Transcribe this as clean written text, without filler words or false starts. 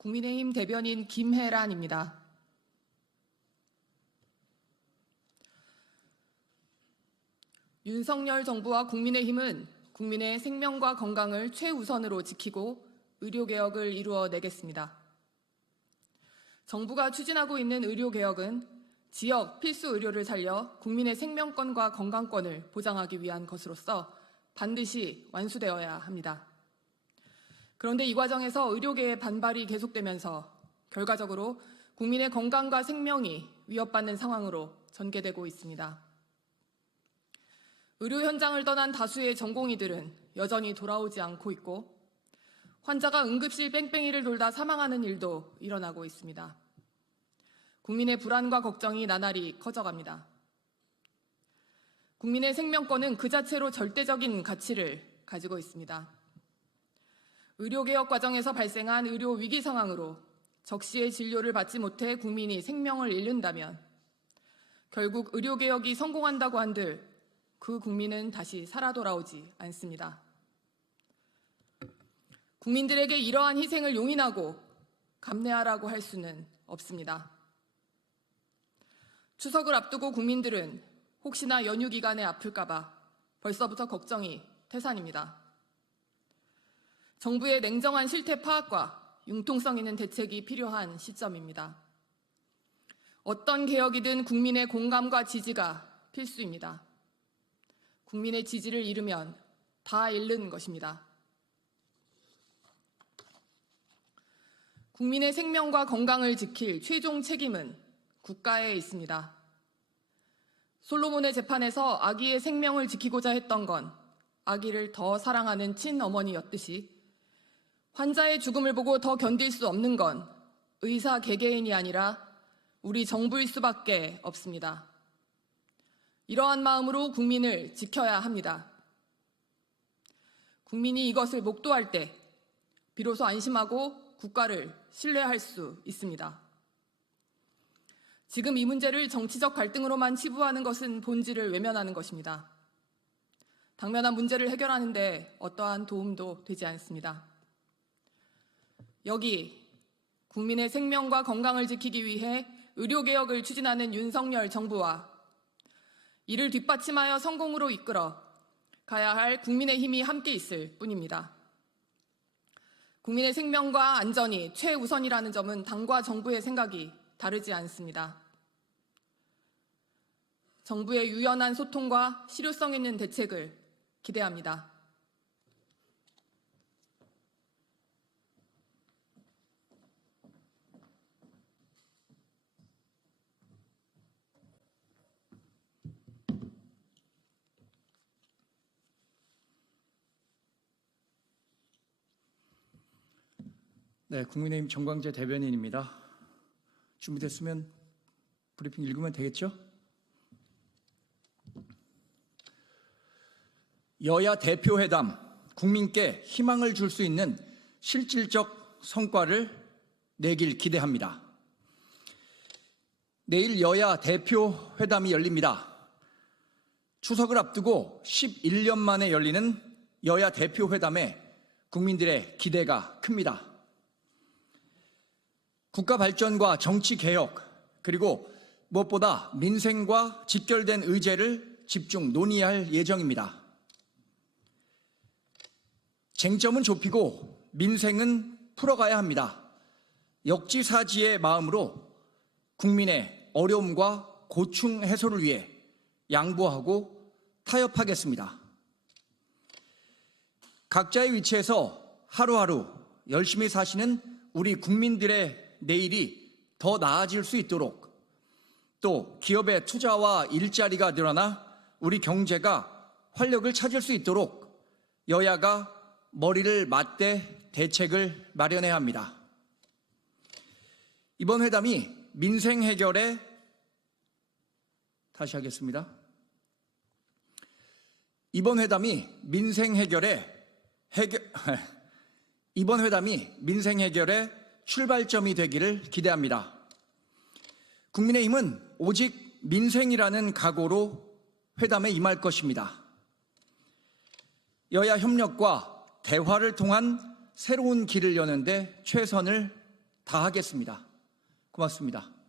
국민의힘 대변인 김혜란입니다. 윤석열 정부와 국민의힘은 국민의 생명과 건강을 최우선으로 지키고 의료개혁을 이루어내겠습니다. 정부가 추진하고 있는 의료개혁은 지역 필수 의료를 살려 국민의 생명권과 건강권을 보장하기 위한 것으로서 반드시 완수되어야 합니다. 그런데 이 과정에서 의료계의 반발이 계속되면서 결과적으로 국민의 건강과 생명이 위협받는 상황으로 전개되고 있습니다. 의료 현장을 떠난 다수의 전공의들은 여전히 돌아오지 않고 있고 환자가 응급실 뺑뺑이를 돌다 사망하는 일도 일어나고 있습니다. 국민의 불안과 걱정이 나날이 커져갑니다. 국민의 생명권은 그 자체로 절대적인 가치를 가지고 있습니다. 의료개혁 과정에서 발생한 의료 위기 상황으로 적시의 진료를 받지 못해 국민이 생명을 잃는다면 결국 의료개혁이 성공한다고 한들 그 국민은 다시 살아 돌아오지 않습니다. 국민들에게 이러한 희생을 용인하고 감내하라고 할 수는 없습니다. 추석을 앞두고 국민들은 혹시나 연휴 기간에 아플까봐 벌써부터 걱정이 태산입니다. 정부의 냉정한 실태 파악과 융통성 있는 대책이 필요한 시점입니다. 어떤 개혁이든 국민의 공감과 지지가 필수입니다. 국민의 지지를 잃으면 다 잃는 것입니다. 국민의 생명과 건강을 지킬 최종 책임은 국가에 있습니다. 솔로몬의 재판에서 아기의 생명을 지키고자 했던 건 아기를 더 사랑하는 친어머니였듯이 환자의 죽음을 보고 더 견딜 수 없는 건 의사 개개인이 아니라 우리 정부일 수밖에 없습니다. 이러한 마음으로 국민을 지켜야 합니다. 국민이 이것을 목도할 때 비로소 안심하고 국가를 신뢰할 수 있습니다. 지금 이 문제를 정치적 갈등으로만 치부하는 것은 본질을 외면하는 것입니다. 당면한 문제를 해결하는 데 어떠한 도움도 되지 않습니다. 여기 국민의 생명과 건강을 지키기 위해 의료개혁을 추진하는 윤석열 정부와 이를 뒷받침하여 성공으로 이끌어 가야 할 국민의힘이 함께 있을 뿐입니다. 국민의 생명과 안전이 최우선이라는 점은 당과 정부의 생각이 다르지 않습니다. 정부의 유연한 소통과 실효성 있는 대책을 기대합니다. 네, 국민의힘 정광재 대변인입니다. 준비됐으면 브리핑 읽으면 되겠죠? 여야 대표회담, 국민께 희망을 줄 수 있는 실질적 성과를 내길 기대합니다. 내일 여야 대표회담이 열립니다. 추석을 앞두고 11년 만에 열리는 여야 대표회담에 국민들의 기대가 큽니다. 국가 발전과 정치 개혁, 그리고 무엇보다 민생과 직결된 의제를 집중 논의할 예정입니다. 쟁점은 좁히고 민생은 풀어가야 합니다. 역지사지의 마음으로 국민의 어려움과 고충 해소를 위해 양보하고 타협하겠습니다. 각자의 위치에서 하루하루 열심히 사시는 우리 국민들의 내일이 더 나아질 수 있도록, 또 기업의 투자와 일자리가 늘어나 우리 경제가 활력을 찾을 수 있도록 여야가 머리를 맞대 대책을 마련해야 합니다. 이번 회담이 민생 해결에 이번 회담이 민생 해결의 출발점이 되기를 기대합니다. 국민의힘은 오직 민생이라는 각오로 회담에 임할 것입니다. 여야 협력과 대화를 통한 새로운 길을 여는데 최선을 다하겠습니다. 고맙습니다.